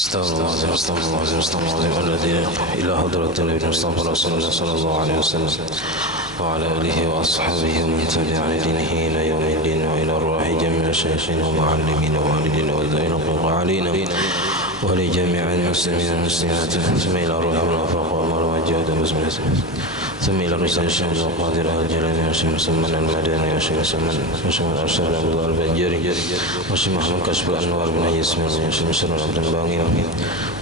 Astagfirullahaladzim, astagfirullahaladzim, astagfirullahaladzim, ila hadratil Nabi Mustafa Rasulullah sallallahu alaihi wasallam wa ala alihi wa ashabihi wa man tabi'a dinihi ila yaumiddin wa ila arwahi jami'i syaikhina wa muallimina wa walidina wa zainal qalina wa li jami'il muslimina wal muslimat thumma ila arwahi al-wafaqa wa man wajada bismillah ثم إلى رسول الشمس القادر الجلال وشم سمن المدني وشم سمن وشم الأرشد عبد الله البنجري وشم محمد كشف الأنوار بن يسمع وشم سر عبد الباقي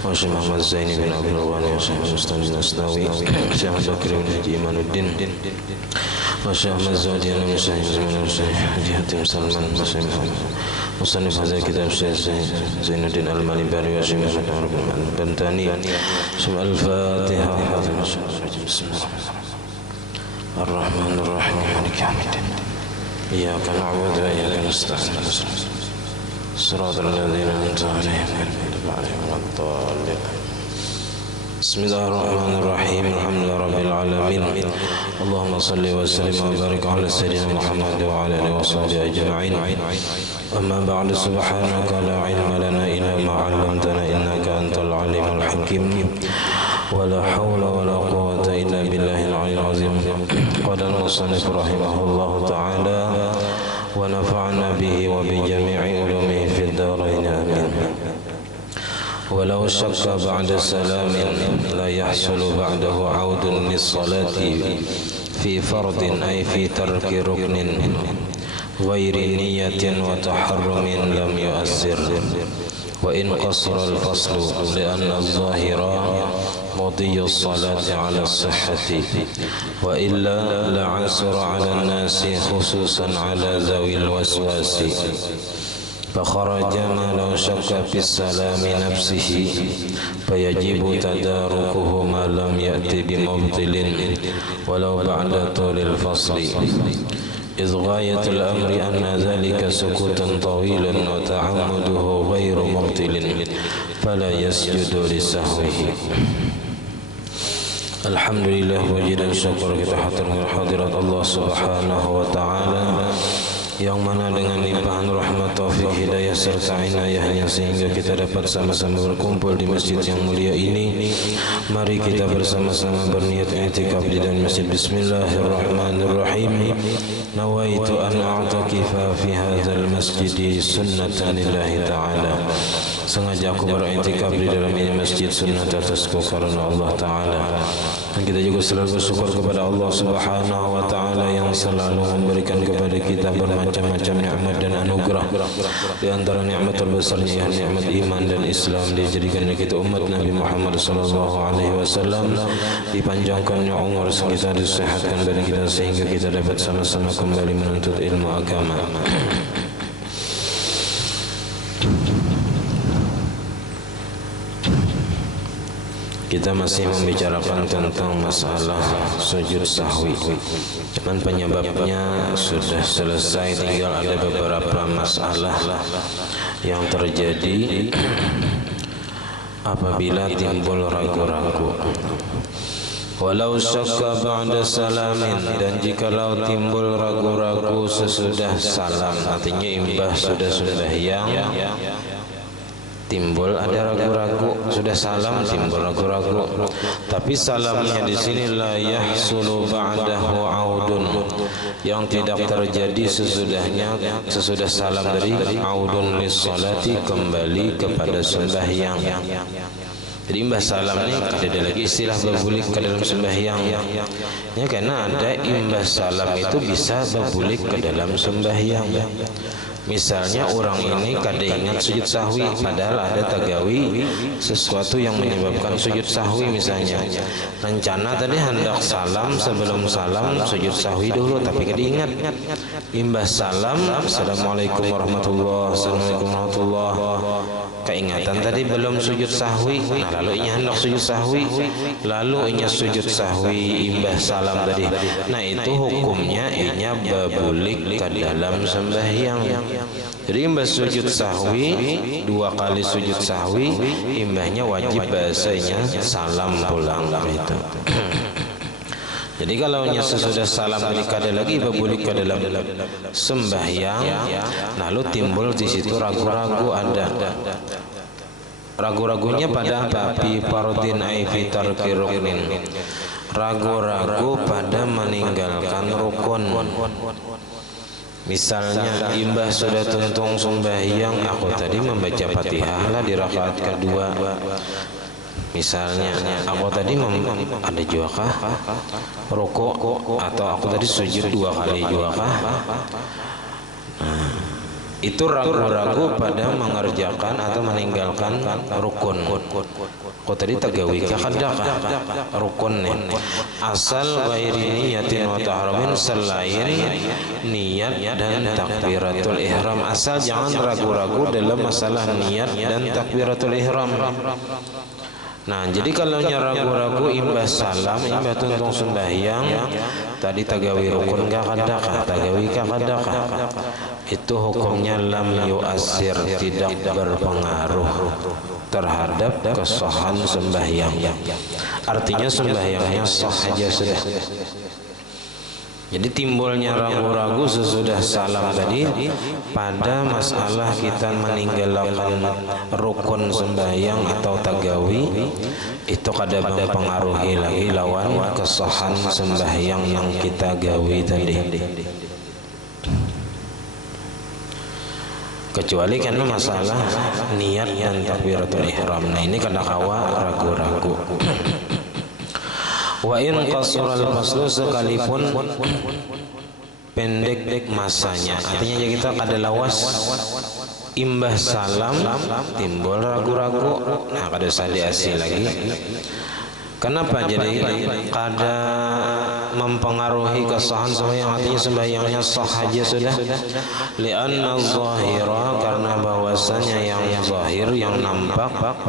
وشم محمد زين بن عبد الرواني وشم مستند الأسناوي وشم بكر بن إيمان الدين وشم أحمد الزودي بن شيخ زمن الشيخ جهة سلمان وشم مصنف هذا الكتاب الشيخ زين الدين المالباري وشم محمد البنتاني وشم الفاتحة بسم الله الرحمن الرحيم مالك يوم الدين إياك نعبد وإياك نستعين صراط الذين أنعمت عليهم غير المغضوب عليهم ولا الضالين بسم الله الرحمن الرحيم الحمد لله رب العالمين اللهم صل وسلم وبارك على سيدنا محمد وعلى آله وصحبه أجمعين أما بعد سبحانك لا علم لنا إلا ما علمتنا إنك أنت العليم الحكيم ولا حول ولا قوة إلا بالله العلي العظيم قال المصنف رحمه الله تعالى ونفعنا به وبجميع علومه في الدارين آمين ولو شك بعد سلام لا يحصل بعده عود للصلاة في فرض أي في ترك ركن غير نية وتحرم لم يؤثر وإن قصر الفصل لأن الظاهر مضي الصلاة على الصحة وإلا لعسر على الناس خصوصا على ذوي الوسواس فخرج ما لو شك في السلام نفسه فيجب تداركه ما لم يأتي بمبطل ولو بعد طول الفصل إذ غاية الأمر أن ذلك سكوت طويل وتعمده غير مبطل فلا يسجد لسهوه. Alhamdulillah puji dan syukur kita haturkan hadirat Allah Subhanahu wa taala yang mana dengan limpahan rahmat taufik hidayah serta inayahnya sehingga kita dapat sama-sama berkumpul di masjid yang mulia ini. Mari kita bersama-sama berniat i'tikaf di dalam masjid. Bismillahirrahmanirrahim. Nawaitu an a'takifa fi hadzal masjid sunnatan lillahi ta'ala. Sengaja aku beriktikaf di dalam ini masjid sunnah atasku karena Allah Ta'ala. Dan kita juga selalu bersyukur kepada Allah Subhanahu wa Ta'ala yang selalu memberikan kepada kita bermacam-macam nikmat dan anugerah. Di antara nikmat terbesarnya nikmat iman dan Islam, dijadikan kita umat Nabi Muhammad sallallahu alaihi wasallam, dipanjangkannya umur kita, disehatkan badan kita sehingga kita dapat sama-sama kembali menuntut ilmu agama. Kita masih membicarakan tentang masalah sujud sahwi. Cuman penyebabnya sudah selesai, tinggal ada beberapa masalah yang terjadi apabila timbul ragu-ragu. Walau syakka ba'da salamin, dan jikalau timbul ragu-ragu sesudah salam, artinya imbah sudah sembahyang timbul ada ragu-ragu, sudah salam timbul ragu-ragu, tapi salamnya di sini la yahsulu ba'dahu audun, yang tidak terjadi sesudahnya, sesudah salam dari audun lissalati, kembali kepada sembahyang. Jadi imbah salam ini ada lagi istilah berbulik ke dalam sembahyang ya, karena ada imbah salam itu bisa berbulik ke dalam sembahyang. Misalnya orang ini kada ingat sujud sahwi, padahal ada tagawi sesuatu yang menyebabkan sujud sahwi. Misalnya rencana tadi hendak salam, sebelum salam sujud sahwi dulu, tapi kada ingat. Imbah salam, assalamualaikum warahmatullahi wabarakatuh, keingatan tadi belum sujud sahwi, nah lalu inya hendak sujud sahwi, lalu inya sujud sahwi imbah salam tadi, nah itu hukumnya inya berbulik ke dalam sembahyang. Jadi imbah sujud sahwi, dua kali sujud sahwi, imbahnya wajib bahasanya salam pulang itu. Jadi kalau sesudah salam kada lagi berbulik ke dalam sembahyang, lalu timbul di situ ragu-ragu ada. Ragu-ragunya pada apa? Fi fardin ay fi tarki ruknin. Ragu-ragu pada meninggalkan rukun. Misalnya imbah sudah tuntung sembahyang, aku tadi membaca Fatihah lah di rakaat kedua. Misalnya aku tadi ada juga kah rukuk, atau aku tadi sujud 2 kali juga kah? Nah, itu ragu-ragu pada mengerjakan atau meninggalkan rukun. Aku tadi tagawi kadakah rukun nih, asal ghairi niyatin wa tahramin, selain niat dan takbiratul ihram. Asal jangan ragu-ragu dalam masalah niat dan takbiratul ihram. Nah, jadi kalau ragu-ragu imbah salam, imbah tuntung sembahyang, tadi tagawi rukun kadakah, tagawi kadakah, itu hukumnya lam yu'assir, tidak berpengaruh terhadap kesahan sembahyang. Artinya sembahyangnya sah saja sudah. Jadi timbulnya ragu-ragu sesudah salam tadi pada masalah kita meninggalkan rukun sembahyang atau tagawi, itu kada mempengaruhi lagi lawan kesahan sembahyang yang kita gawi tadi. Kecuali karena masalah niat dan takbiratul ihram. Nah, ini kada kawa ragu-ragu. Wa in qasral faslu, sekalipun pendek masanya, artinya ya kita kada lawas imbah salam timbul ragu-ragu. Nah, kada usah diasi lagi. Kenapa jadi kada mempengaruhi kesahan sembahyang, artinya sembahyangnya sah saja sudah. Li'anna zahira, karena bahwasanya yang zahir, yang nampak,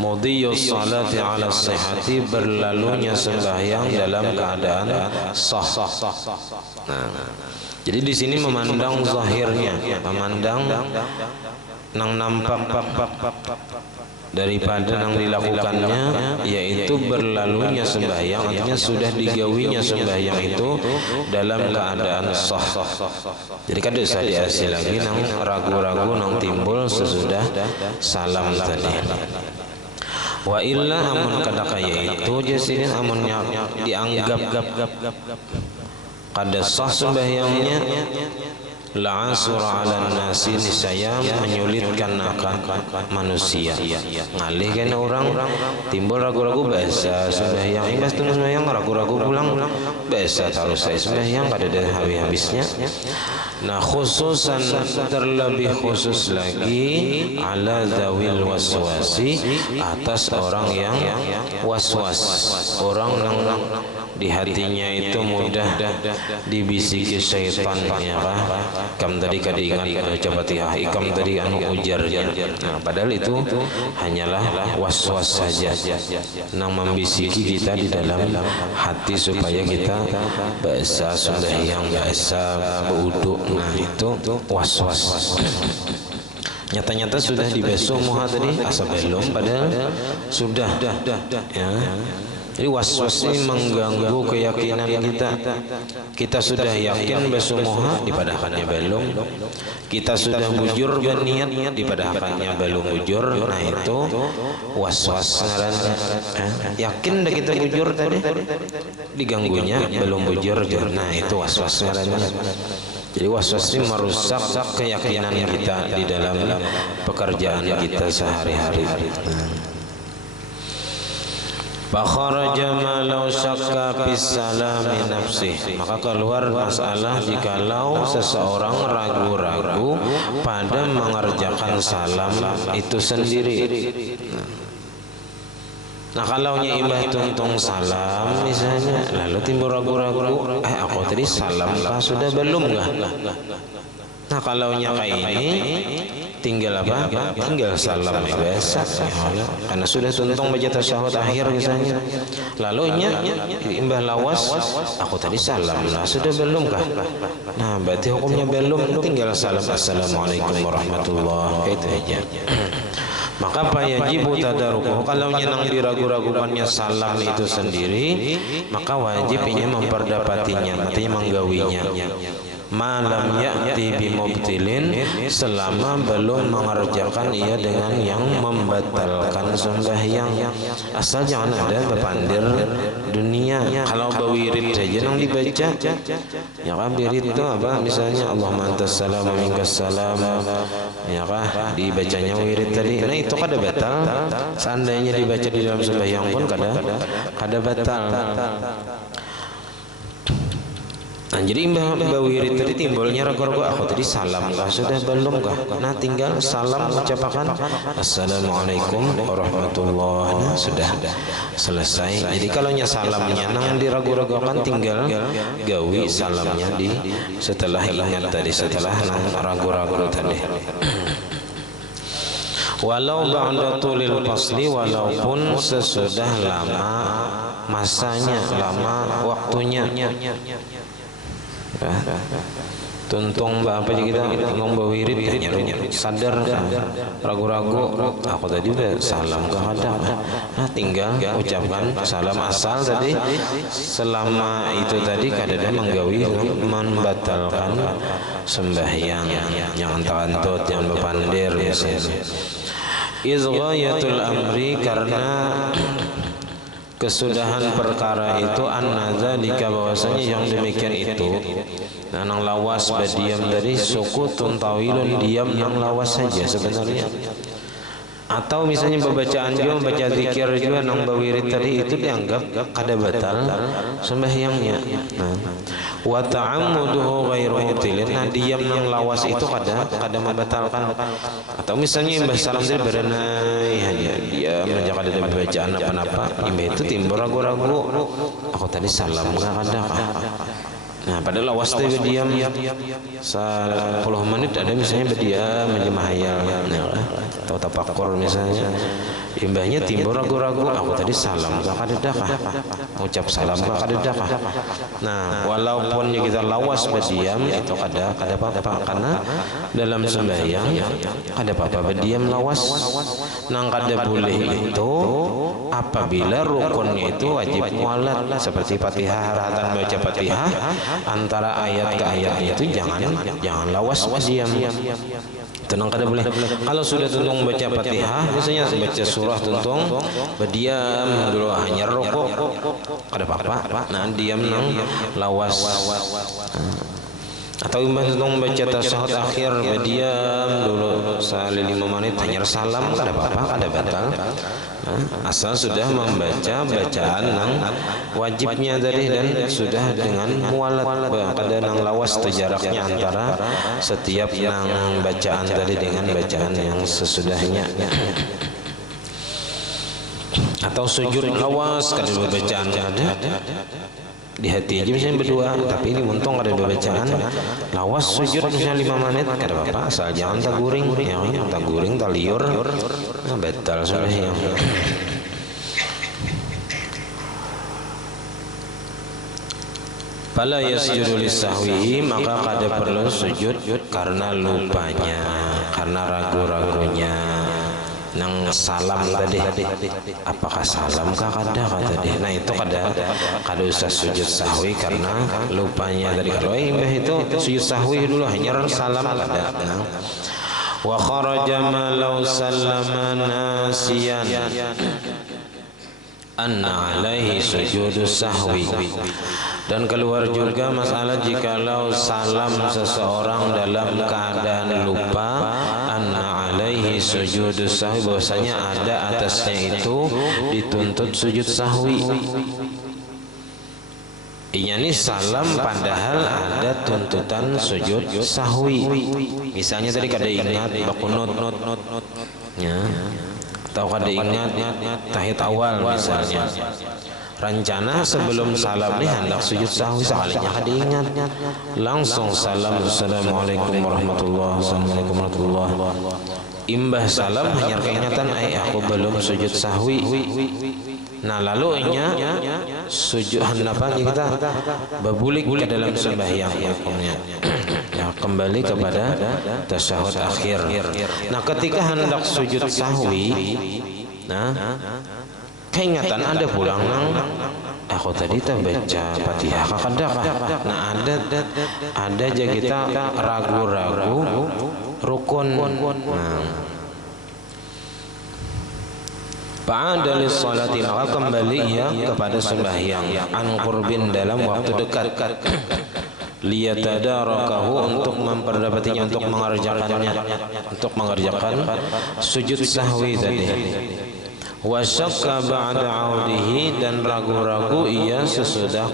mudhiyus salati ala sihhati, berlalunya sembahyang dalam keadaan sah. Nah, jadi di sini memandang zahirnya, memandang nang nampak daripada yang dilakukannya, yaitu berlalunya sembahyang, artinya sudah digawinya sembahyang itu dalam keadaan sah. Jadi kan bisa diasi lagi nang ragu-ragu nang timbul sesudah salam tadi. Wa illa amun kadaka, yaitu jasidin amunnya dianggap kada sah sembahyangnya, la'asura ala nasi, niscaya menyulitkan akan manusia. Ngalih kan orang timbul ragu-ragu bahasa sembahyang, imbas tunggu sembahyang ragu-ragu pulang bahasa taruh saya sembahyang kada ada habis-habisnya. Nah, khususan terlebih khusus lagi ala zawil waswasi, atas orang yang waswas, orang yang di hatinya itu mudah dibisiki syaitan, ya kah? Kam tadi kada ingat baca Fatihah, ikam tadi anu ujarnya. Nah, padahal itu hanyalah waswas saja nang membisiki kita di dalam hati supaya kita bahasa sembahyang, bahasa berwudu. Nah, itu waswas. Nyata-nyata sudah dibasuh muha tadi, asa belum, padahal sudah, ya. Jadi waswas ini mengganggu keyakinan kita. Kita sudah yakin besumuha, dipadahkannya belum. Kita sudah bujur berniat, dipadahkannya belum bujur. Nah, itu waswas ngarannya. Yakin dah kita bujur tadi, diganggunya belum bujur. Nah, itu waswas ngarannya. Jadi waswas ini merusak keyakinan kita di dalam pekerjaan kita sehari-hari. Fakharaja ma law syakka fis salami nafsih, maka keluar masalah jikalau seseorang ragu-ragu pada mengerjakan salam itu sendiri. Nah, kalau imbah tuntung salam misalnya, lalu timbul ragu-ragu, aku tadi salam kah sudah belum kah? Nah, kalau kayak ini tinggal apa? Tinggal salam biasa, karena sudah tuntung baca tasyahud akhir misalnya. Lalu imbah lawas, aku tadi salam lah sudah belum kah? Nah, berarti hukumnya belum, tinggal salam assalamualaikum warahmatullahi, itu aja. Maka apa yajibu tadarukuh, kalau nang diragu-ragukannya salam itu sendiri, maka wajibnya memperdapatinya, artinya menggawinya. malam ya'ti bimubtilin, selama belum mengerjakan ia dengan yang membatalkan sembahyang. Asal jangan ada bepandir dunia. Kalau berwirid saja yang dibaca, ya kan, wirid itu apa? Misalnya Allahumma antas salam wa minkas salam, ya kan, dibacanya wirid tadi. Nah itu kada batal. Seandainya dibaca di dalam sembahyang pun kada batal. Nah, jadi mbah wirid tadi timbulnya ragu-ragu, aku tadi salam kah sudah belum kah? Nah tinggal salam ucapakan assalamualaikum warahmatullahi, nah sudah selesai. Jadi kalau nya salamnya nang diragu-ragukan, tinggal gawi salamnya di setelah ingat tadi, setelah nang ragu-ragu tadi. Walau ba'da tulil fasli, walaupun sesudah lama masanya, lama waktunya. Tuntung apa aja kita ngomong wirid sadar ragu-ragu, aku tadi udah salam ke ada. Nah tinggal ucapkan salam asal tadi, selama itu tadi kadang menggawi membatalkan sembahyang. Jangan takantut, jangan bepandir misalnya. Izghayatul amri, karena kesudahan perkara itu, annadzalika, bahwasanya yang demikian itu, nang lawas badiam dari sukutun tawilun, diam yang lawas saja sebenarnya. Atau misalnya pembacaan juga, membaca zikir juga nang bawirid tadi, itu dianggap kada batal sembahyangnya. Nah, wa ta'ammuduhu ghairu mubtilin, nah diam nang lawas itu kada membatalkan. Atau misalnya Mbah Salam tadi berenai hanya dia menjaga ada bacaan apa-apa, Mbah itu timbul ragu-ragu, aku tadi salam kada. Nah padahal lawas tadi berdiam 10 menit, ada misalnya berdiam menjemahayal atau tapakur misalnya, imbahnya timbul ragu-ragu, aku tadi salam kada dakah, ucap salam kada dakah. Nah walaupun kita lawas berdiam itu kada apa-apa, karena dalam sembahyang kada apa-apa berdiam lawas. Nang kada boleh itu apabila rukunnya itu wajib mualat, seperti Fatihah, haratan baca Fatihah antara ayat ke ayat itu jangan lawas berdiam. Tenang kada boleh. Kalau sudah tuntung baca Fatihah, misalnya baca surah tuntung berdiam dulu hanya rukuk, kada apa-apa. Nah diam nang lawas. Atau imbah tuntung baca tasyahud akhir berdiam dulu 5 menit hanya salam, kada apa-apa, kada batal. Asal sudah membaca bacaan nang wajibnya tadi dan sudah dengan mualat, kada nang lawas tu jaraknya antara setiap nang bacaan tadi dengan bacaan yang sesudahnya. Atau sujud lawas kada bacaan ada di hati aja misalnya berdua, tapi ini untung ada bacaan lawas sujud misalnya 5 menit kada apa-apa, asal jangan taguring, taguring taliur, nah batal sudah yang. Fala yasjudu lisahwihi, maka kada perlu sujud karena lupanya, karena ragu-ragunya. Nang salam tadi, apakah salam kah kada tadi? Nah itu kada usah sujud sahwi karena lupanya tadi. Kalau imbah itu sujud sahwi dulu hanya salam kada. Nah, wa kharaja ma law sallama nasiyan anna alaihi sujudus sahwi. Dan keluar juga masalah jikalau salam seseorang dalam keadaan lupa, anna alaihi sujudus sahwi, bahwasanya ada atasnya itu dituntut sujud sahwi. Ini salam padahal ada tuntutan sujud sahwi. Misalnya tadi kada ingat bakunut ya, atau kada ingat tahiyat awal misalnya. Rencana sebelum salam ini hendak sujud sahwi, sekalinya kada ingat, langsung salam assalamualaikum warahmatullahi wabarakatuh. Imbah salam hanya keingatan, aku belum sujud sahwi. Nah lalu inya sujud apa kita berbulik ke dalam sembahyang hukumnya. Ya, kembali kepada tasyahud akhir. Nah ketika hendak sujud sahwi, nah keingatan ada pulang nang aku tadi tak baca Fatihah kakadakah. Nah ada aja kita ragu-ragu rukun. Ba'da lis-sholati, maka kembali ia kepada sembahyang an qurbin dalam waktu dekat, liyatadarakahu untuk memperdapatinya, untuk mengerjakannya, untuk mengerjakan sujud sahwi tadi. Wa syakka ba'da 'audihi, dan ragu-ragu ia sesudah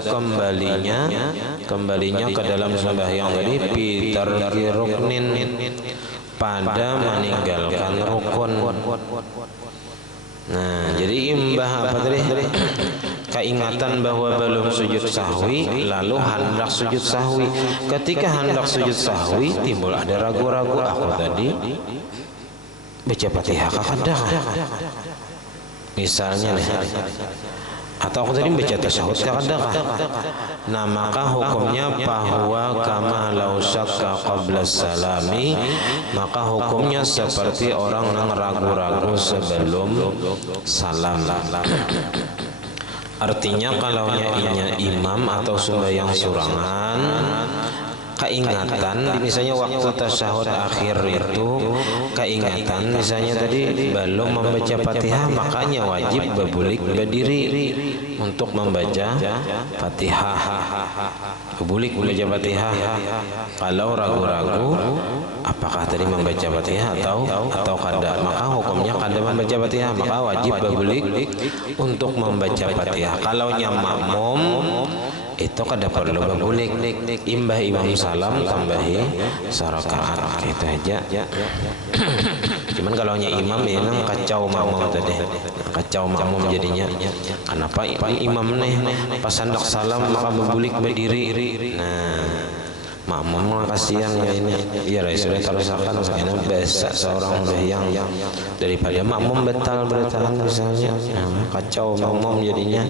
kembalinya ke dalam sembahyang tadi, fi tarki ruknin, pada meninggalkan rukun. Nah, jadi imbah apa tadi? Keingatan bahwa belum sujud sahwi, lalu hendak sujud sahwi. Ketika hendak sujud sahwi, timbul ada ragu-ragu, aku tadi baca Fatihah kakadakah? Misalnya nih, atau aku tadi baca tasyahud kakadakah? Nah, maka hukumnya bahwa kama law syakka qabla salami, maka hukumnya seperti orang yang ragu-ragu sebelum salam. Artinya kalau inya imam atau sembahyang surangan keingatan, misalnya waktu tasyahud akhir itu keingatan, misalnya tadi belum membaca Fatihah, makanya wajib berbulik berdiri untuk membaca Fatihah. Berbulik membaca Fatihah. Kalau ragu-ragu apakah tadi membaca Fatihah atau kada, maka hukumnya kada membaca Fatihah, maka wajib berbulik untuk membaca Fatihah. Kalau makmum itu kada perlu berbulik, imbah imam salam tambahi sarakaat, gitu aja. Cuman kalau imam ini kacau makmum tadi, kacau makmum jadinya. Kenapa imam nih pas hendak salam maka berbulik berdiri? Nah, makmum kasihan ya ini. Iya lah, sudah terusakan ini biasa seorang yang daripada makmum betal bertahan misalnya. Nah, kacau makmum jadinya.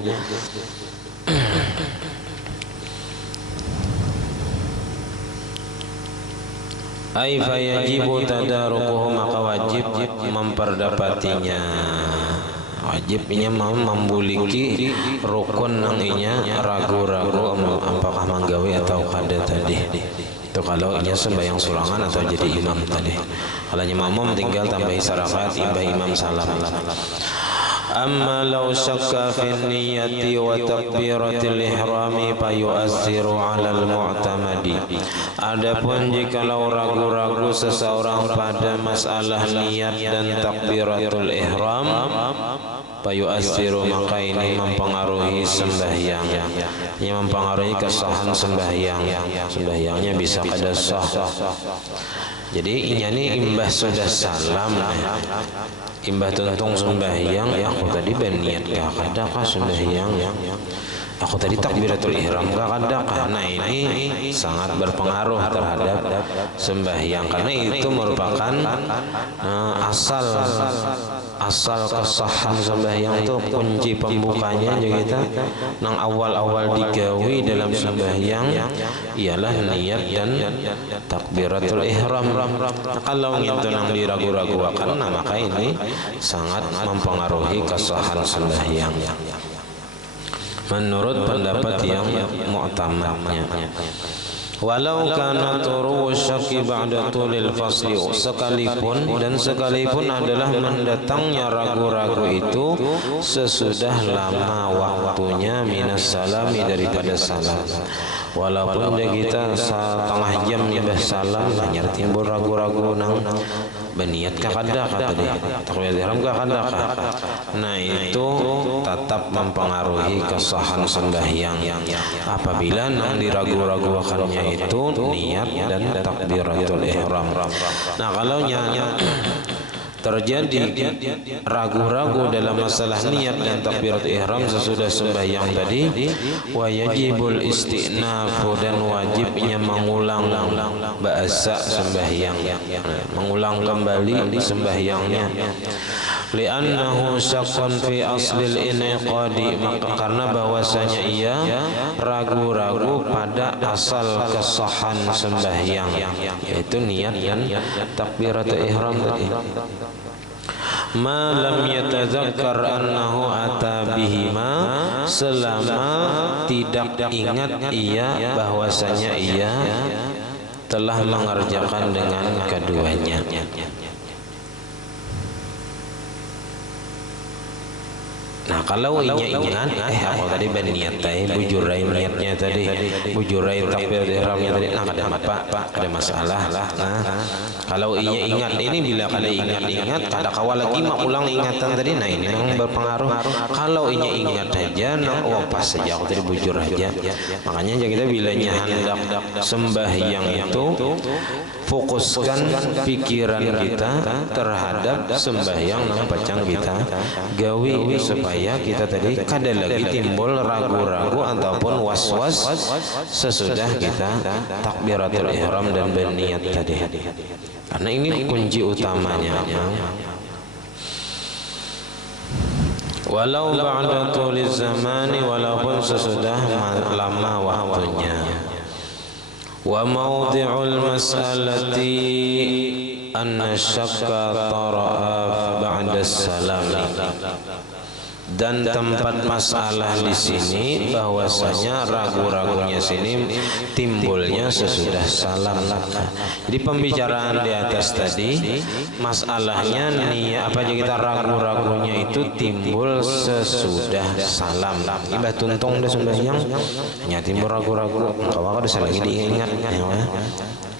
Ai fayajibu tadarukuhu, maka wajib memperdapatinya, wajibnya membuliki rukun nang inya ragu-ragu apakah manggawi atau kada tadi. Itu kalau inya sembahyang surangan atau jadi imam tadi. Kalau makmum tinggal tambahi sarakaat imbah imam salam. Amma law syakka fi niyyati wa takbiratil ihrami fa yu'assiru 'alal mu'tamadi. Adapun jikalau ragu-ragu seseorang pada masalah niat dan takbiratul ihram, fa yu'assiru, maka ini mempengaruhi sembahyang. Ini mempengaruhi kesahan sembahyang. Sembahyangnya bisa kada sah. Jadi ini imbah sudah salam, imbah tuntung sembahyang, ya aku tadi berniat kakadakah sembahyang, aku tadi takbiratul ihram kakadakah. Nah, ini sangat berpengaruh terhadap sembahyang, karena itu merupakan asal kesahan sembahyang, itu kunci pembukanya juga kita nang awal-awal digawi dalam sembahyang ialah niat dan takbiratul ihram. Kalau itu nang diragu-ragukan, nah maka ini sangat mempengaruhi kesahan sembahyang menurut pendapat yang mu'tamadnya. Walau kana turu syaki ba'da tulil fasli, sekalipun adalah mendatangnya ragu-ragu itu sesudah lama waktunya minas salami, daripada salam. Walaupun kita setengah jam nyembah salam hanya timbul ragu-ragu nang berniat kakadakah tadi takbiratul ihram kakadakah. Nah, itu tetap mempengaruhi kesahan sembahyang apabila nang diragu-ragukannya itu niat dan takbiratul ihram. Nah, kalau terjadi ragu-ragu dalam masalah niat dan takbiratul ihram sesudah sembahyang tadi, wa yajibul istinafu, dan wajibnya mengulang bahasa sembahyang, mengulang kembali sembahyangnya. Li'annahu syaqqan fi aslil iniqadi, maka karena bahwasanya ia ragu-ragu pada asal kesahan sembahyang, yaitu niat dan takbiratul ihram tadi. ma lam yatazakkar annahu ata bihima, selama tidak ingat ia bahwasanya ia telah mengerjakan dengan keduanya. Nah kalau inya ingat, aku tadi berniat tadi, bujurai niatnya tadi, bujurai takbir ihramnya tadi, nah ada masalah. Nah kalau inya ingat, ini bila kali ingat, kada kawal lagi mak ulang ingatan tadi, nah ini memang berpengaruh. Kalau inya ingat aja, nah oh pas saja aku tadi bujur aja. Makanya kita bilanya hendak sembahyang itu fokuskan pikiran kita terhadap sembahyang nang pacang kita gawi, supaya kita tadi kada lagi timbul ragu-ragu ataupun was-was sesudah kita takbiratul ihram dan berniat tadi. Karena ini kunci utamanya. Walau ba'da tuliz zamani, walaupun sesudah lama waktunya. Wa mawdi'ul mas'alati anna syakka tara'a ba'da salami, dan tempat masalah di sini bahwasanya ragu-ragunya sini timbulnya sesudah salam. Jadi pembicaraan di atas tadi masalahnya nih apa aja kita ragu-ragunya itu timbul sesudah salam. Ibah tuntung dah sembahyang nya timbul ragu-ragu, kalau ada salah lagi diingat ya,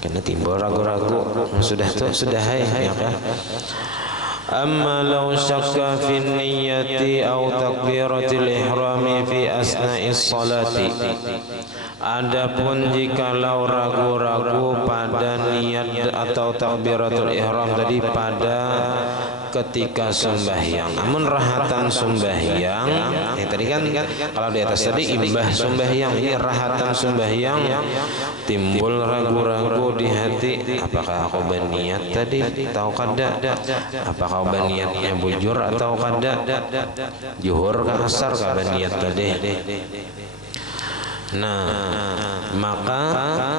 karena timbul ragu-ragu sudah ya kan. Amma law syakka fi niyyati aw takbiratil ihrami fi asna'is salati, adapun jikalau ragu-ragu pada niat atau takbiratul ihram tadi pada ketika sembahyang, namun rahatan sembahyang tadi kan kalau di atas tadi imbah sembahyang, ini rahatan sembahyang timbul ragu-ragu di hati, apakah aku berniat tadi atau kada, apakah berniatnya bujur atau kada, zuhur ke asar ka berniat tadi. Nah, maka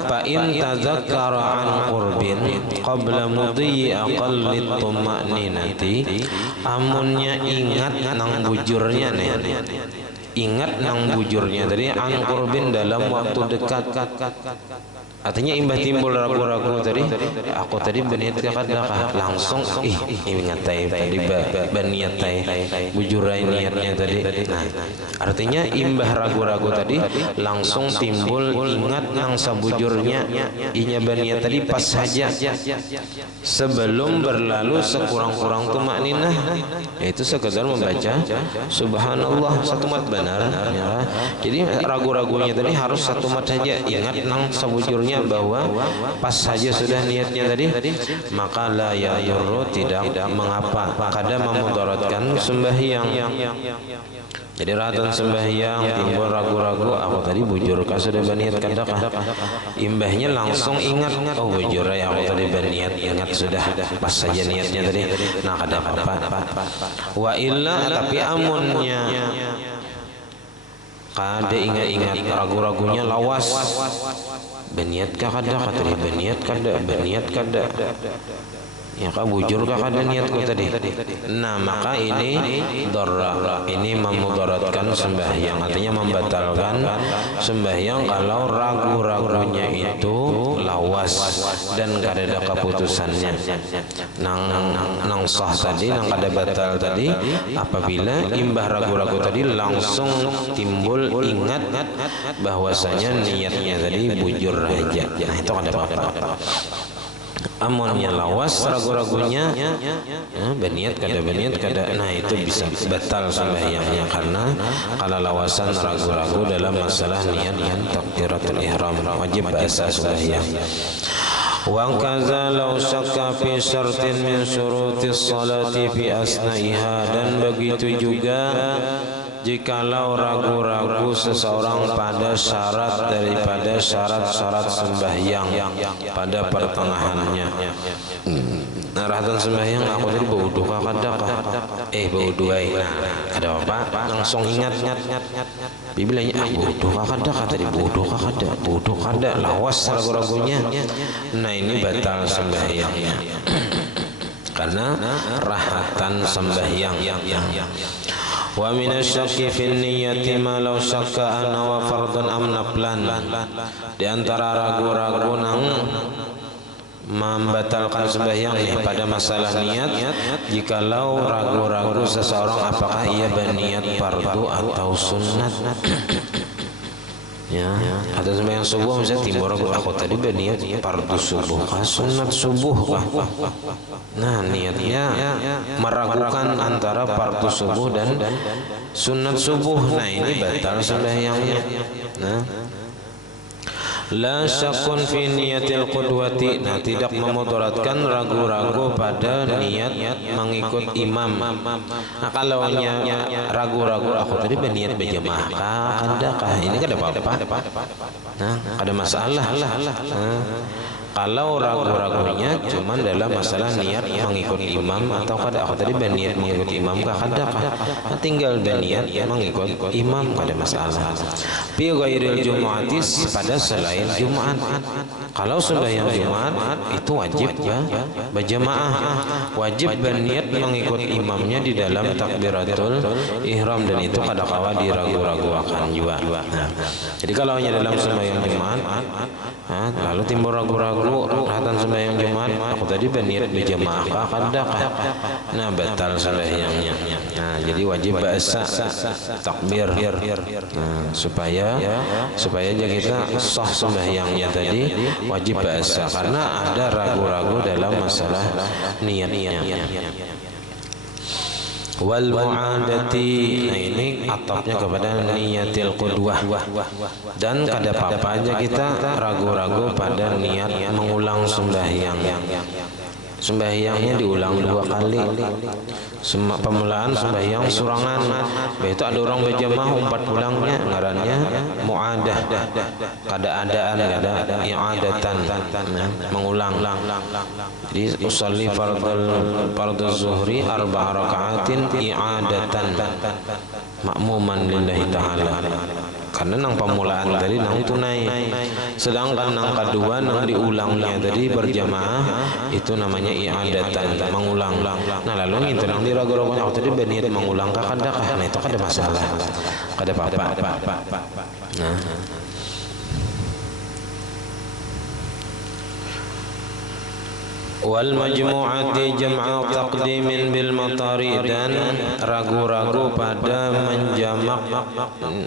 fa in tazakkara an qurbin qabla mudhi aqallit tuma'ninati, amunnya ingat nang bujurnya nih, ingat nang bujurnya tadi an qurbin dalam waktu dekat, artinya imbah timbul ragu-ragu tadi, aku tadi berniat kadakah langsung ingat tadi berniat bujurai niatnya tadi. Nah artinya imbah ragu-ragu tadi langsung timbul ingat nang sabujurnya inya berniat tadi pas saja sebelum berlalu sekurang-kurang tumakninah, yaitu sekedar membaca subhanallah satu mat benar ya. Jadi ragu-ragunya tadi harus satu mat saja, ingat nang sabujurnya bahwa pas saja sudah niatnya tadi, maka la yadurru, tidak mengapa, kada memudaratkan sembahyang. Jadi rahatan sembahyang timbul ragu-ragu, aku tadi bujur kah sudah berniat kadakah, imbahnya langsung ingat, oh bujur ya aku tadi berniat, ingat sudah pas saja niatnya tadi, nah kada apa-apa. Wa illa, tapi amunnya kada ingat-ingat, ragu-ragunya lawas, berniat kah kada, katanya berniat kada ya kah bujur kah kada niatku tadi. Nah maka ini darra, ini memudaratkan sembahyang, artinya membatalkan sembahyang kalau ragu-ragunya itu lawas dan kada ada keputusannya. Nang sah tadi, nang kada batal tadi apabila imbah ragu-ragu tadi langsung timbul ingat bahwasanya niatnya tadi bujur aja, nah itu kada apa-apa. Amunnya lawas ragu-ragunya berniat kada, nah itu bisa batal sembahyangnya, karena kalau lawasan ragu-ragu dalam masalah niat takbiratul ihram wajib bahasa sembahyang. Wa kaza law syakka fi syartin min syurutis salati fi asna'iha, dan begitu juga jikalau ragu-ragu seseorang pada syarat daripada syarat-syarat sembahyang pada pertengahannya. Nah rahatan sembahyang aku tadi baudu kah kadakah, baudu nah ada apa langsung ingat bibilanya baudu kah kadakah tadi, baudu kada lawas ragu-ragunya, nah ini batal sembahyangnya. karena rahatan sembahyang. Wa minasyakki fil niyyati ma law syakka anna wa fardun am naflan. Di antara ragu-ragu nang membatalkan sembahyang nih pada masalah niat, jikalau ragu-ragu seseorang apakah ia berniat fardu atau sunnat. Ya, ada sembahyang subuh misalnya timbul aku tadi berniat fardu subuh kah sunat subuh kah. Nah, niatnya meragukan antara fardu subuh dan sunat subuh. Nah, ini batal sembahyangnya. Nah, la syakun fi niyatil qudwati. Nah, tidak memudaratkan ragu-ragu pada niat mengikut imam. Nah, kalau ragu-ragu aku tadi berniat berjamaah kah, adakah ini kada apa-apa. Nah, ada masalah. Kalau ragu-ragunya cuma dalam masalah niat mengikut imam atau kada aku tadi berniat mengikut imam kah adakah. Nah, tinggal berniat mengikut imam kada masalah. Fi ghairil jumu'atis, pada selain Jumat. Kalau sembahyang Jumat itu wajib berjamaah, wajib berniat mengikut imamnya di dalam takbiratul ihram, dan itu kada kawa diragu-ragukan juga. Nah, jadi kalau hanya dalam sembahyang Jumat, lalu timbul ragu-ragu rahatan sembahyang Jumat, aku tadi berniat berjamaah kah adakah. Nah, batal sembahyangnya. Nah, jadi wajib bahasa takbir. Nah, supaya aja kita sah sembahyangnya tadi wajib bahasa, karena ada ragu-ragu dalam masalah niatnya. Wal mu'adati, nah ini atapnya kepada niyatil qudwah. Dan kada apa-apa aja kita ragu-ragu pada niat mengulang sembahyang. Sembahyangnya diulang 2 kali. Pemulaan sembahyang surangan, itu ada orang berjamaah umpat pulangnya, ngarannya mu'adah. Kada adaan, kada i'adatan, mengulang. Jadi usolli fardhu zuhri 4 raka'atin i'adatan ma'muman lillahi ta'ala. Karena nang pemulaan tadi nang tunai, sedangkan nang kedua nang diulangnya tadi berjamaah itu namanya i'adatan, mengulang. Nah, lalu ngintu nang diragu-ragu aku tadi berniat mengulang kah kadakah. Nah, itu kada masalah, kada apa-apa. Nah, wal majmu'ati jam'a taqdimin bil matari, dan ragu-ragu pada menjamak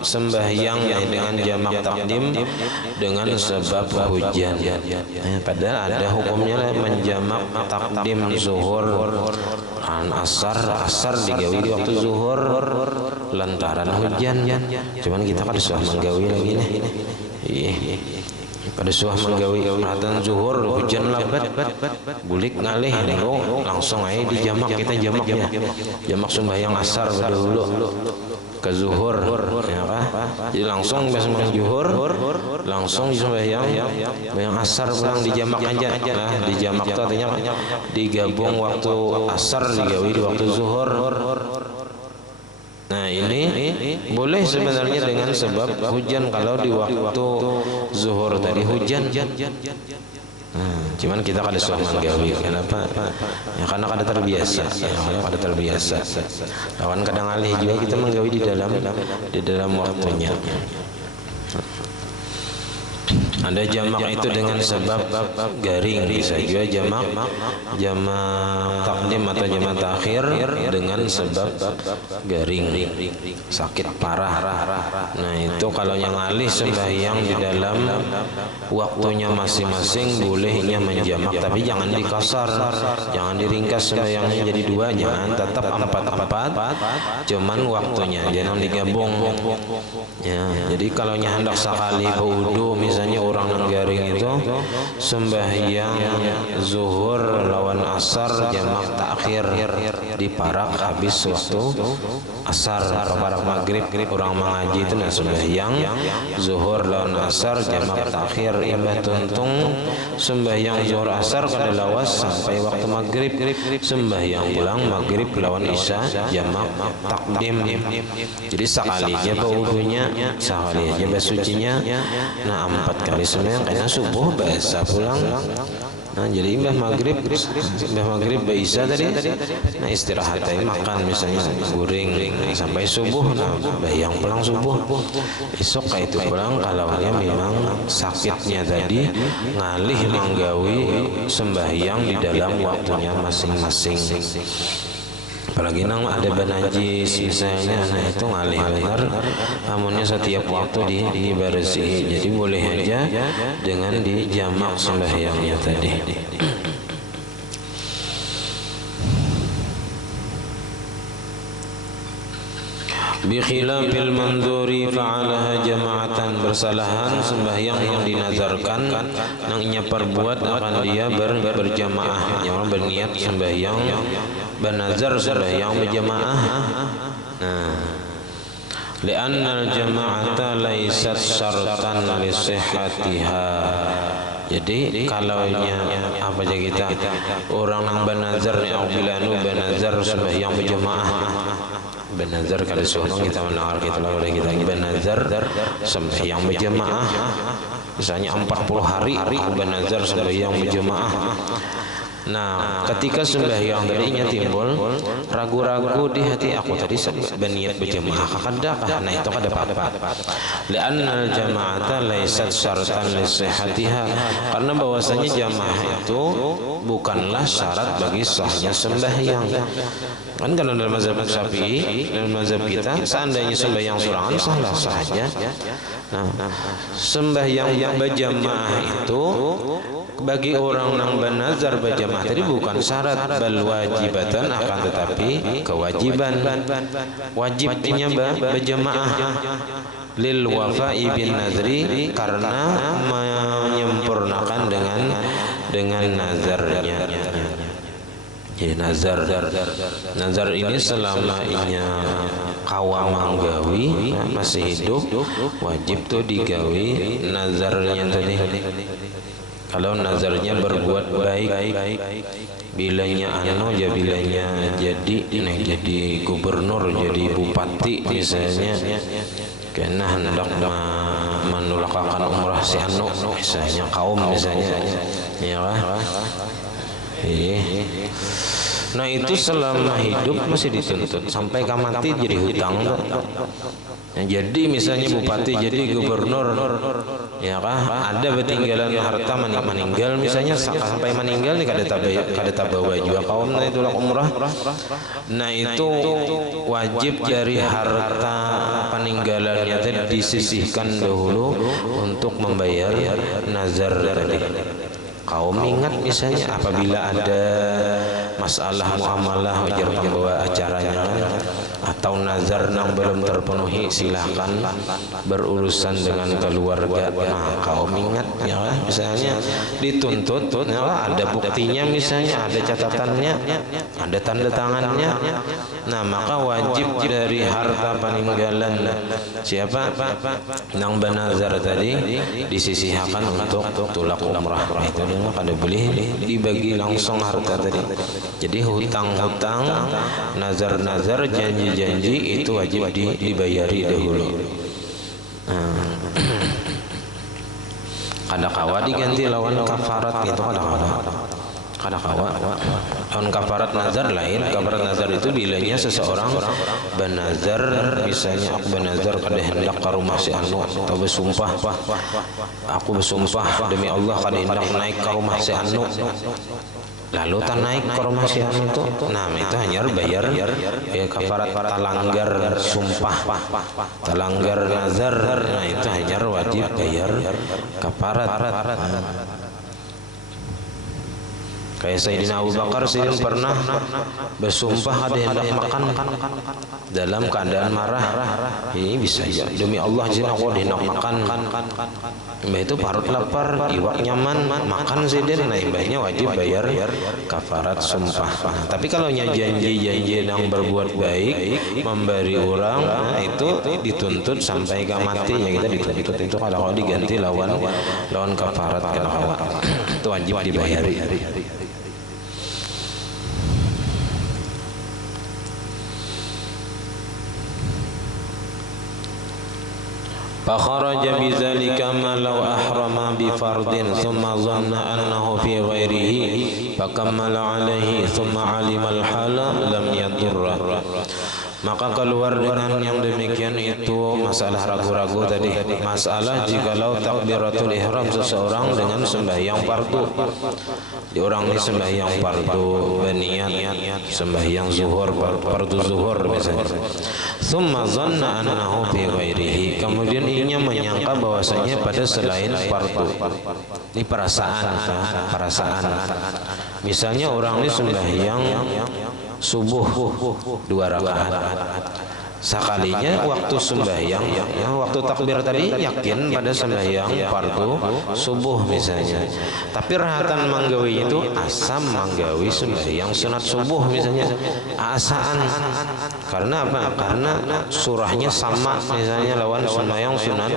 sembahyang dengan jamak takdim dengan sebab hujan. Padahal ada hukumnya menjamak takdim zuhur an asar digawi di waktu zuhur lantaran hujan. Cuman kita kan sudah menggawi lagi nih. Pada suah menggawi rahatan zuhur hujan lebat bulik ngalih nego langsung aja dijamak, kita jamaknya jamak sembahyang asar pada dulu ke zuhur, ya kan? Jadi langsung sembahyang zuhur langsung sembahyang asar pulang dijamak aja. Nah, dijamak itu artinya digabung waktu asar digawi di waktu zuhur. Nah, ini boleh sebenarnya dengan sebab hujan kalau di waktu zuhur tadi hujan. Cuman kita kada suah menggawi. Kenapa? Ya karena kada terbiasa. Lawan kadang alih juga kita menggawi di dalam waktunya. Ada jamak itu dengan sebab garing, bisa juga jamak takdim atau jamak takhir dengan sebab garing, sakit parah. Nah, itu kalau yang alih sembahyang di dalam waktunya masing-masing bolehnya menjamak, tapi jangan dikasar, jangan diringkas sembahyangnya jadi 2, jangan, tetap 4, cuman waktunya jangan digabung. Ya, jadi kalau hendak sekali berwudu misalnya orang yang garing itu sembahyang zuhur lawan asar jamak takhir diparak habis waktu asar, parak maghrib orang mengaji itu nah sembahyang zuhur lawan asar jamak takhir, imbah tuntung sembahyang zuhur asar kada lawas sampai waktu maghrib, sembahyang pulang maghrib lawan isya jamak takdim. Jadi sekali aja berwudunya, sekali aja bersucinya. Nah, 4 kali sembahyang karena subuh biasa pulang Nah, jadi Mbah Maghrib Isya tadi, nah istirahat aja, makan misalnya goreng sampai subuh, nah bayang pulang subuh. Esok kayak itu pulang kalau memang sakitnya tadi ngalih menggawi sembahyang di dalam waktunya masing-masing. Apalagi nang ada banajis misalnya, nah itu ngalih benar, amunnya setiap waktu dibersihi. Jadi boleh aja dengan dijamak sembahyangnya tadi. Bi khilafil mandhuri fa'alaha jama'atan, bersalahan sembahyang yang dinazarkan nang inya perbuat akan dia berjamaah. Yang berniat sembahyang banazar sembahyang berjamaah. Nah, li'anna al-jama'ata laysat syartan li sihhatiha. Jadi kalau apa aja kita orang nang banazar yang bilanu banazar sembahyang berjamaah, banazar kalau sunnah kita mendengar kita lalu kita banazar sembahyang berjamaah, misalnya 40 hari banazar sembahyang berjamaah. Nah, ketika sembahyang tadinya timbul ragu-ragu di hati aku tadi berniat berjamaah kakadakah? Nah itu kada apa-apa. Li'anna al-jama'ata laysat syaratan li sihhatiha, karena bahwasanya jamaah itu bukanlah syarat bagi sahnya sembahyang. Kan kalau dalam mazhab Syafi'i, dalam mazhab kita seandainya sembahyang sorangan sah saja. Nah, sembahyang yang berjamaah itu bagi orang yang banazar berjamaah tadi bukan syarat, bal wajibatan, akan tetapi kewajiban. Wajibnya berjamaah lil wafa'i bin nazri, karena menyempurnakan dengan nazarnya. Jadi nazar ini selama inya kawam manggawi masih hidup wajib tuh digawi nazarnya tadi. Kalau nazarnya berbuat baik, bilanya bilanya jadi gubernur, jadi bupati misalnya, kena hendak menulakakan umrah si anu misalnya kaum misalnya, ya lah. Nah itu selama hidup masih dituntut, sampai mati jadi hutang. Nah, jadi misalnya bupati jadi gubernur, ya kah? Ada bertinggalan harta meninggal misalnya, sampai meninggal nih kada tabawa juga kaum nah itu umrah. Nah itu wajib dari harta peninggalannya tadi disisihkan dahulu untuk membayar nazar tadi. Kaum ingat misalnya apabila ada masalah muamalah wajar pembawa acaranya atau nazar yang belum terpenuhi, silahkan berurusan dengan keluarga. Nah, kaum ingat ya misalnya dituntut, ya, ada buktinya misalnya, ada catatannya, ada tanda tangannya. Nah maka wajib dari harta peninggalan siapa yang banazar tadi disisihkan untuk tulak umrah. Itu kada boleh dibagi langsung harta tadi. Jadi hutang-hutang, nazar-nazar, janji-janji itu wajib dibayari dahulu. Kada kawa diganti lawan kafarat, itu kada kawa. Lawan kafarat nazar lain. Kafarat nazar itu bilanya seseorang banazar, misalnya aku banazar kada hendak ke rumah si anu, atau bersumpah aku bersumpah demi Allah kada hendak naik ke rumah si anu, lalu tak naik ke rumah si anu itu, nah itu hanya bayar ya kafarat talanggar sumpah, talanggar nazar. Nah itu hanya wajib bayar kafarat. Kayak Sayyidina Abu Bakar sih pernah bersumpah ada hendak makan dalam keadaan marah. Ini bisa ya, demi Allah jin aku hendak makan. Mbah itu parut lapar, iwak nyaman, makan sih den. Nah mbahnya wajib bayar kafarat sumpah. Tapi kalau janji-janji yang berbuat baik, memberi orang, nah itu dituntut sampai ke matinya, kita dituntut itu kalau diganti lawan kafarat kalau itu wajib dibayari. Fakharaja bidzalika ma law ahrama bi fardin thumma dhanna annahu fi ghairihi fakammala alaihi thumma alima al-hala lam yadurra. Maka keluar dengan yang demikian itu masalah ragu-ragu tadi. Masalah jikalau takbiratul ihram seseorang dengan sembahyang fardu. Di orang ini sembahyang fardu berniat sembahyang zuhur, fardu zuhur misalnya. Tsumma dhanna annahu fi ghairihi. Kemudian ia menyangka bahwasanya pada selain fardu. Ini perasaan. Misalnya orang ini sembahyang subuh 2 rakaat. Sekalinya waktu sembahyang, waktu takbir tadi yakin pada sembahyang fardu subuh misalnya. Tapi rahatan manggawi itu asam manggawi sembahyang sunat subuh misalnya. Asaan. Karena apa? Karena surahnya sama misalnya lawan sembahyang sunat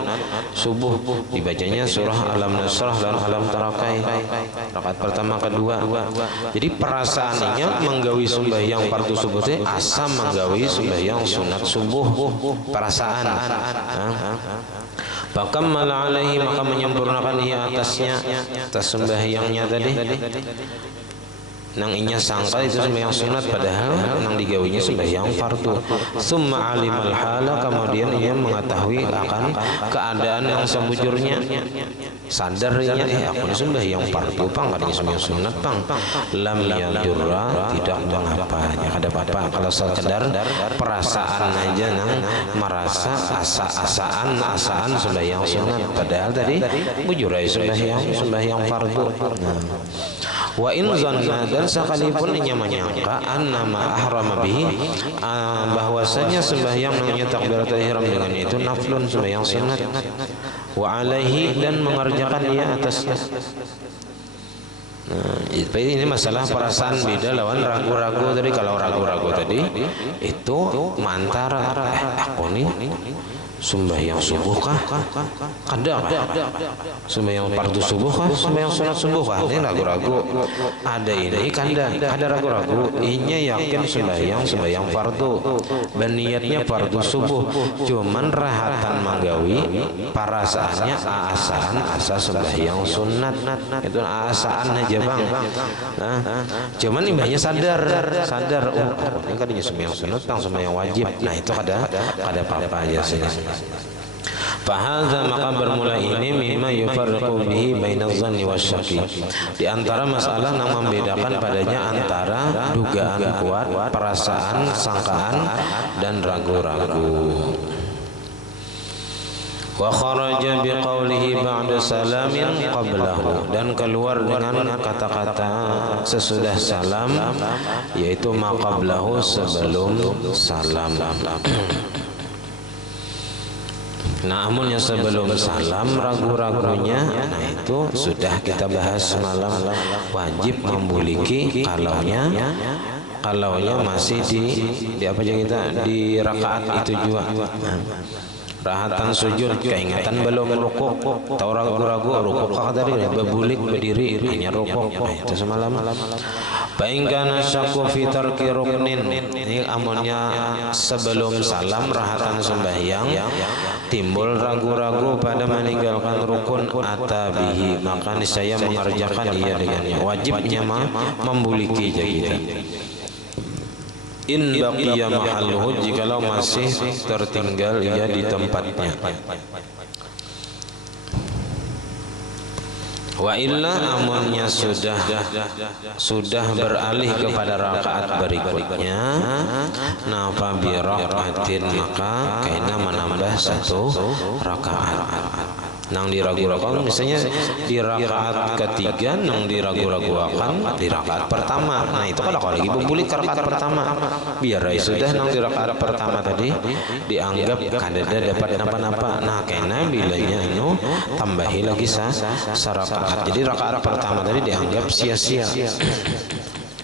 subuh. Dibacanya surah Alam Nasrah dan Alam Tarakai. Rakaat pertama kedua. Jadi perasaannya manggawi sembahyang fardu subuh itu asam manggawi sembahyang sunat subuh, perasaan. Fakammala alaihi, maka menyempurnakan ia atasnya, atas sembahyangnya tadi. Nang inya sangka itu sembahyang sunat padahal nang digawinya sembahyang fardu. Summa alimal hala, kemudian ia mengetahui akan keadaan yang sebujurnya. Sadar ia, aku ini sembahyang fardu pang, kadang sembahyang sunat pang. Lam yadurra, tidak mengapanya, ada apa? Kalau sekedar perasaan aja nang merasa asaan sembahyang sunat padahal tadi bujurai sembahyang fardu. Wa in zanna, dan sekalipun ia menyangka annama ahrama bihi, bahwasanya sembahyang namanya takbiratul ihram dengan itu naflun, sembahyang sunat. Wa alaihi, dan mengerjakan ia atasnya. Nah, ini masalah perasaan beda lawan ragu-ragu tadi. Kalau ragu-ragu tadi itu mantara, aku nih sembahyang subuh kah? Kada sembahyang fardu subuh kah? Sembahyang sunat subuh kah? Ini ragu-ragu. Ada ini kada ragu-ragu. Inya yakin sembahyang fardu. Berniatnya fardu subuh. Cuman rahatan manggawi perasaannya asa sembahyang sunat. Itu asaan aja bang. Nah, cuman imbahnya sadar. Oh, ini kadanya sembahyang sunat, tang sembahyang wajib. Nah itu kada apa-apa aja sih. Fahadza, maka bermula ini mimma yufarriqu bihi bainadz zanni wasyaki. Di antara masalah yang membedakan padanya antara dugaan kuat, perasaan, sangkaan, dan ragu-ragu. Wa kharaja biqaulihi ba'da salamin qablahu, dan keluar dengan kata-kata sesudah salam, yaitu maqablahu, sebelum salam. Nah, amunnya sebelum salam ragu-ragunya, nah itu sudah kita bahas semalam, wajib membuliki kalaunya masih di apa aja kita di rakaat itu juga. Rahatan sujud, keingatan belum rukuk, tahu ragu-ragu rukuk kah tadi, berbulik berdiri hanya rukuk. Itu semalam. Baingkana syakku fi tarki ruknin, ini amunnya sebelum salam rahatan sembahyang timbul ragu-ragu pada meninggalkan rukun atabihi, maka niscaya mengerjakan ia dengannya. Wajibnya membuliki kita. In baqiya mahalluhu, jikalau masih tertinggal ia di tempatnya. Wa illa, amunnya sudah beralih kepada rakaat berikutnya, nafa bi rakaatin, maka kaina menambah 1 rakaat. Nang diragu-ragu misalnya di rakaat ketiga, nang diragu-raguakan di rakaat pertama. Nah itu kalau lagi berbulik ke rakaat pertama, biar sudah nang di rakaat pertama tadi dianggap kada dapat napa-napa. Nah kena bilanya anu tambahi lagi sarakaat. Jadi rakaat pertama tadi dianggap sia-sia,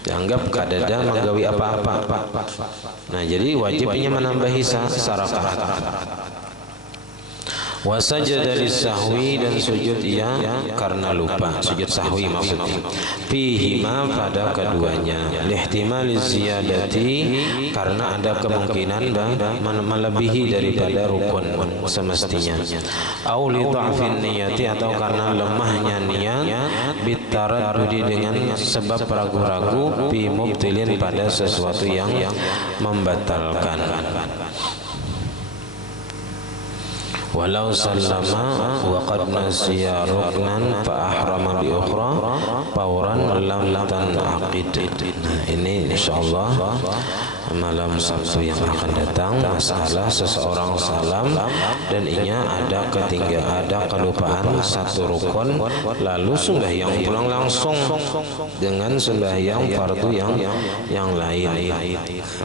dianggap kada ada menggawi apa-apa. Nah jadi wajibnya menambahi sarakaat. Wa sajada lisahwi, dan sujud ia karena lupa, sujud sahwi maksudnya. Fihima, pada keduanya. Lihtimali ziyadati, karena ada kemungkinan melebihi daripada rukun semestinya. Au li dha'fin niyati, atau karena lemahnya niat, bitaraddudi, dengan sebab ragu-ragu, fi mubtilin, pada sesuatu yang membatalkan. Walau sallama wa qad nasiya ruknan fa ahrama bi ukhra fawran lam tanaqid. Nah, ini insyaallah malam Sabtu yang akan datang, masalah seseorang salam dan inya ada kelupaan satu rukun, lalu sembahyang pulang langsung dengan sembahyang fardu yang lain,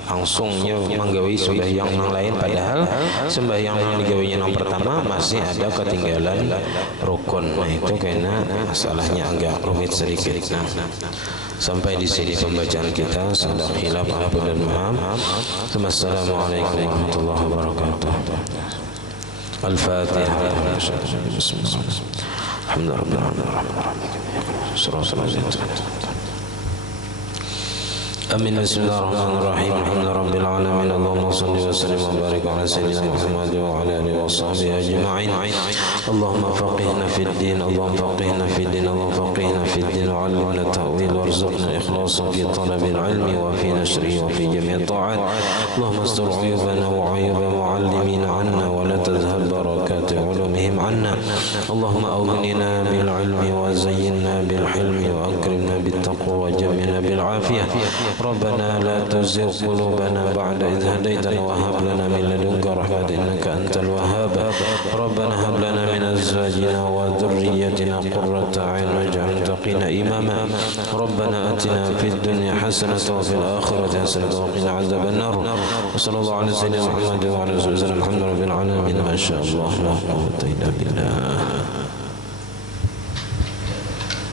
langsungnya menggawi sembahyang yang lain, padahal sembahyang yang digawinya yang pertama masih ada ketinggalan rukun. Nah, itu karena masalahnya agak rumit sedikit. Nah, sampai di sini pembacaan kita. Sadaq hilaf, ampun dan maaf. Assalamualaikum warahmatullahi wabarakatuh. Al-Fatihah. Amin. Bismillahirrahmanirrahim. Alhamdulillahirabbil alamin. Allahumma shalli wa sallim wa barik ala sayyidina Muhammad wa ala alihi wa sahbihi ajma'in. Allahumma faqihna fid din, Allahumma faqihna fid din, Allahumma faqihna fid din wa 'allimna ta'wil warzuqna ikhlasa fi talabil ilmi wa fi nashrihi wa fi jami' ta'at. Allahumma astur 'uyubana wa 'uyuba mu'allimina 'anna wa la tadhhab barakati 'ulumihim 'anna. Allahumma awghnina bil 'ilmi wa zayyinna bil hilmi wa akrimna bit taqwa wa jammilna bil 'afiyah. ربنا لا تزغ قلوبنا بعد إذ هديتنا وهب لنا من لدنك رحمة إنك أنت الوهاب. ربنا هب لنا من أزواجنا وذريتنا قرة أعين واجعلنا للمتقين إماما. ربنا آتنا في الدنيا حسنة وفي الآخرة حسنة وقنا عذاب النار. وصلى الله على سيدنا محمد وعلى آله وصحبه وسلم. الحمد لله رب العالمين. ما شاء الله لا قوة إلا بالله.